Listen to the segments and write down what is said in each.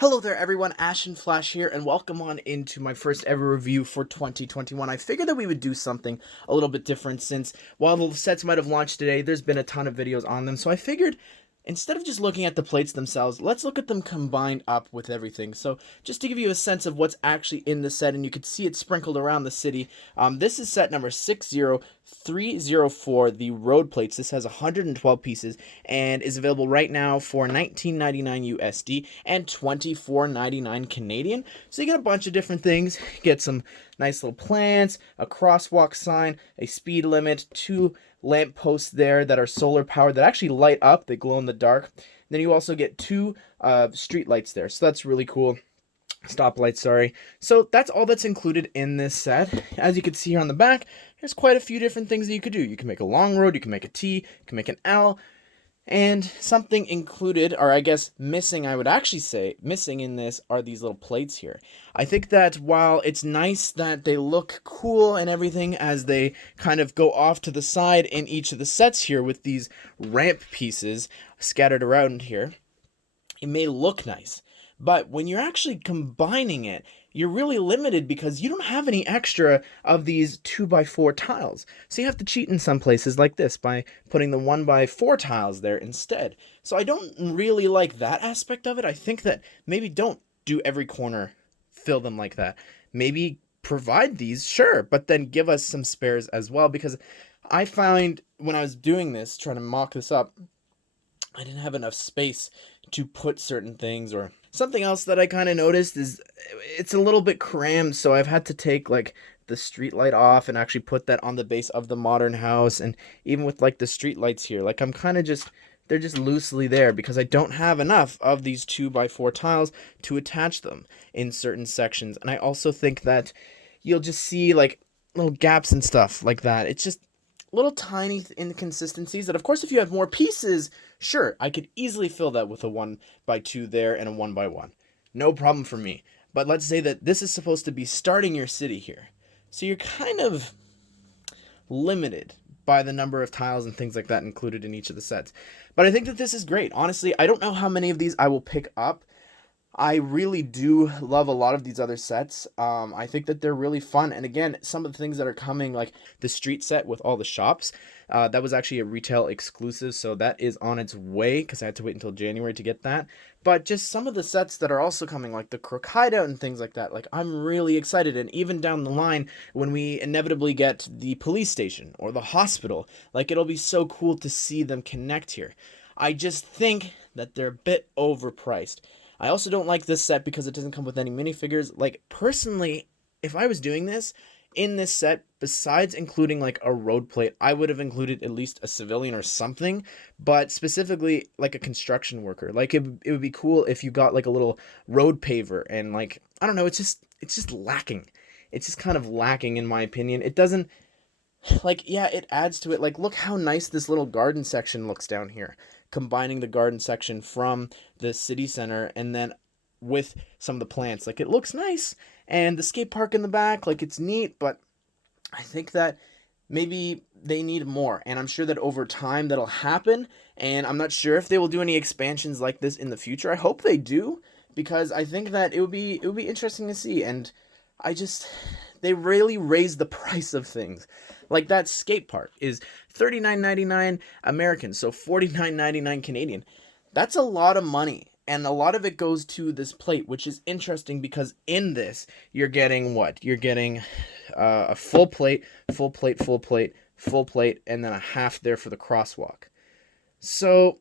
Hello there everyone, Ashnflash here, and welcome on into my first ever review for 2021. I figured that we would do something a little bit different since while the sets might have launched today, there's been a ton of videos on them, so I figured instead of just looking at the plates themselves, let's look at them combined up with everything. So just to give you a sense of what's actually in the set, and you can see it sprinkled around the city, this is set number 60304, the road plates. This has 112 pieces and is available right now for $19.99 USD and $24.99 Canadian. So you get a bunch of different things. You get some nice little plants, a crosswalk sign, a speed limit, two lamp posts there that are solar powered that actually light up. They glow in the dark. Then you also get two street lights there, so that's really cool. Stoplights, sorry. So that's all that's included in this set. As you can see here on the back, there's quite a few different things that you could do. You can make a long road, you can make a T, you can make an L, and something included, or I guess missing, I would actually say, missing in this are these little plates here. I think that while it's nice that they look cool and everything as they kind of go off to the side in each of the sets here with these ramp pieces scattered around here, it may look nice. But when you're actually combining it, you're really limited because you don't have any extra of these 2x4 tiles. So you have to cheat in some places like this by putting the 1x4 tiles there instead. So I don't really like that aspect of it. I think that maybe don't do every corner, fill them like that. Maybe provide these, sure, but then give us some spares as well, because I found when I was doing this, trying to mock this up, I didn't have enough space to put certain things. Or something else that I kind of noticed is it's a little bit crammed, so I've had to take like the street light off and actually put that on the base of the modern house. And even with like the street lights here, like I'm kind of just, they're just loosely there because I don't have enough of these 2x4 tiles to attach them in certain sections. And I also think that you'll just see like little gaps and stuff like that. It's just little tiny inconsistencies that, of course, if you have more pieces, sure, I could easily fill that with a 1x2 there and a 1x1. No problem for me. But let's say that this is supposed to be starting your city here. So you're kind of limited by the number of tiles and things like that included in each of the sets. But I think that this is great. Honestly, I don't know how many of these I will pick up. I really do love a lot of these other sets. I think that they're really fun. And again, some of the things that are coming, like the street set with all the shops, that was actually a retail exclusive. So that is on its way because I had to wait until January to get that. But just some of the sets that are also coming, like the Crook Hideout and things like that, like I'm really excited. And even down the line, when we inevitably get the police station or the hospital, like it'll be so cool to see them connect here. I just think that they're a bit overpriced. I also don't like this set because it doesn't come with any minifigures. Like, personally, if I was doing this, in this set, besides including like a road plate, I would have included at least a civilian or something, but specifically like a construction worker. Like, it would be cool if you got like a little road paver and like, I don't know, it's just lacking. It's just kind of lacking in my opinion. It doesn't, like, yeah, it adds to it. Like, look how nice this little garden section looks down here, combining the garden section from the city center and then with some of the plants. Like, it looks nice, and the skate park in the back, like, it's neat, but I think that maybe they need more, and I'm sure that over time that'll happen. And I'm not sure if they will do any expansions like this in the future. I hope they do, because I think that it would be interesting to see. And I just, they really raised the price of things. Like that skate park is $39.99 American, so $49.99 Canadian. That's a lot of money. And a lot of it goes to this plate, which is interesting because in this, you're getting what? You're getting a full plate, full plate, full plate, full plate, and then a half there for the crosswalk. So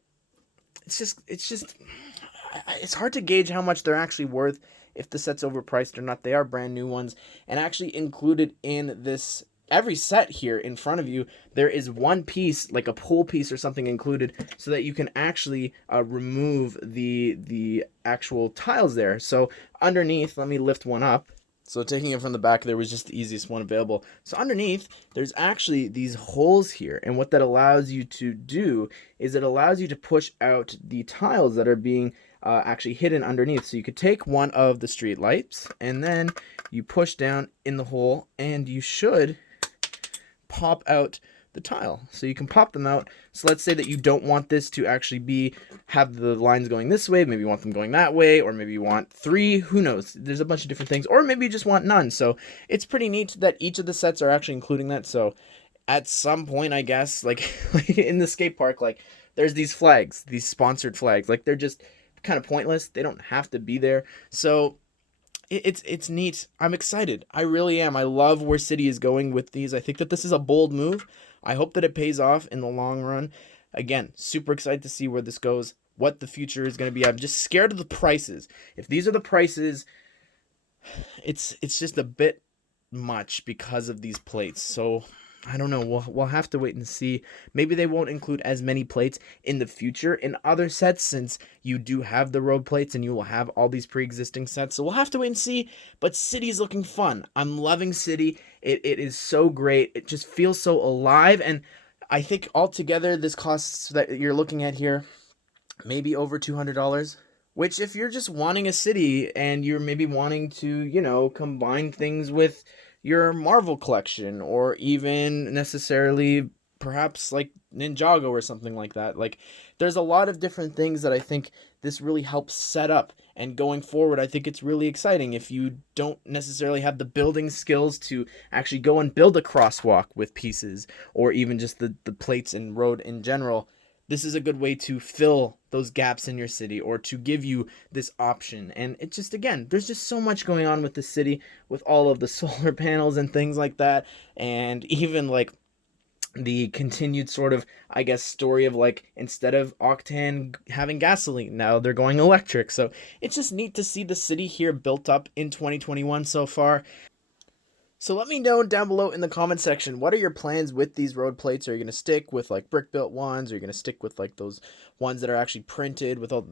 it's hard to gauge how much they're actually worth, if the set's overpriced or not. They are brand new ones, and actually included in this, every set here in front of you, there is one piece, like a pole piece or something included, so that you can actually remove the actual tiles there. So underneath, let me lift one up. So taking it from the back, there was just the easiest one available. So underneath, there's actually these holes here. And what that allows you to do is it allows you to push out the tiles that are being actually hidden underneath. So you could take one of the street lights and then you push down in the hole and you should pop out the tile. So you can pop them out. So let's say that you don't want this to actually have the lines going this way, maybe you want them going that way, or maybe you want 3, who knows. There's a bunch of different things, or maybe you just want none. So it's pretty neat that each of the sets are actually including that. So at some point, I guess, like in the skate park, like there's these flags, these sponsored flags, like they're just kind of pointless. They don't have to be there. So it's neat. I'm excited. I really am. I love where City is going with these. I think that this is a bold move. I hope that it pays off in the long run. Again, super excited to see where this goes, what the future is going to be. I'm just scared of the prices. If these are the prices, it's just a bit much because of these plates. So I don't know. We'll have to wait and see. Maybe they won't include as many plates in the future in other sets, since you do have the road plates and you will have all these pre-existing sets. So we'll have to wait and see. But City's looking fun. I'm loving City. It is so great. It just feels so alive. And I think altogether this costs, that you're looking at here, maybe over $200. Which, if you're just wanting a city and you're maybe wanting to, combine things with your Marvel collection, or even necessarily perhaps like Ninjago or something like that. Like, there's a lot of different things that I think this really helps set up. And going forward, I think it's really exciting. If you don't necessarily have the building skills to actually go and build a crosswalk with pieces, or even just the plates and road in general, this is a good way to fill those gaps in your city, or to give you this option. And it just, again, there's just so much going on with the city, with all of the solar panels and things like that. And even like the continued sort of, I guess, story of like, instead of octane having gasoline, now they're going electric. So it's just neat to see the city here built up in 2021 so far. So let me know down below in the comment section, what are your plans with these road plates? Are you going to stick with like brick built ones? Are you going to stick with like those ones that are actually printed with all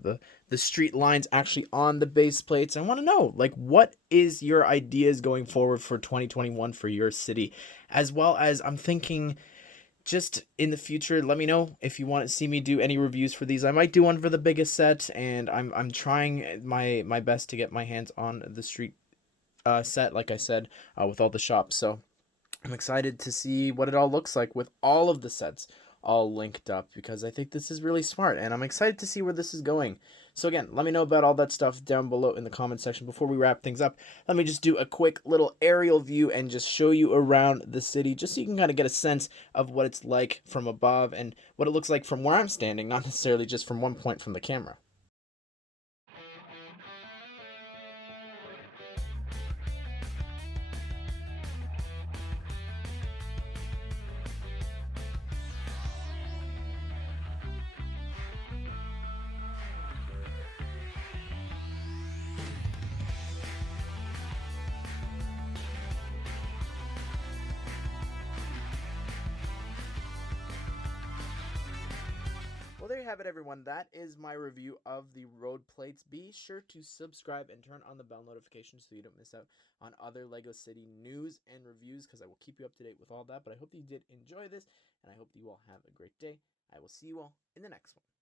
the street lines actually on the base plates? I want to know, like, what is your ideas going forward for 2021 for your city? As well as, I'm thinking, just in the future, let me know if you want to see me do any reviews for these. I might do one for the biggest set, and I'm trying my best to get my hands on the street set, like I said, with all the shops. So I'm excited to see what it all looks like with all of the sets all linked up, because I think this is really smart, and I'm excited to see where this is going. So again, let me know about all that stuff down below in the comment section. Before we wrap things up, let me just do a quick little aerial view and just show you around the city, just so you can kind of get a sense of what it's like from above and what it looks like from where I'm standing, not necessarily just from one point from the camera. Well, there you have it, everyone. That is my review of the road plates. Be sure to subscribe and turn on the bell notifications so you don't miss out on other LEGO City news and reviews, because I will keep you up to date with all that. But I hope that you did enjoy this, and I hope that you all have a great day. I will see you all in the next one.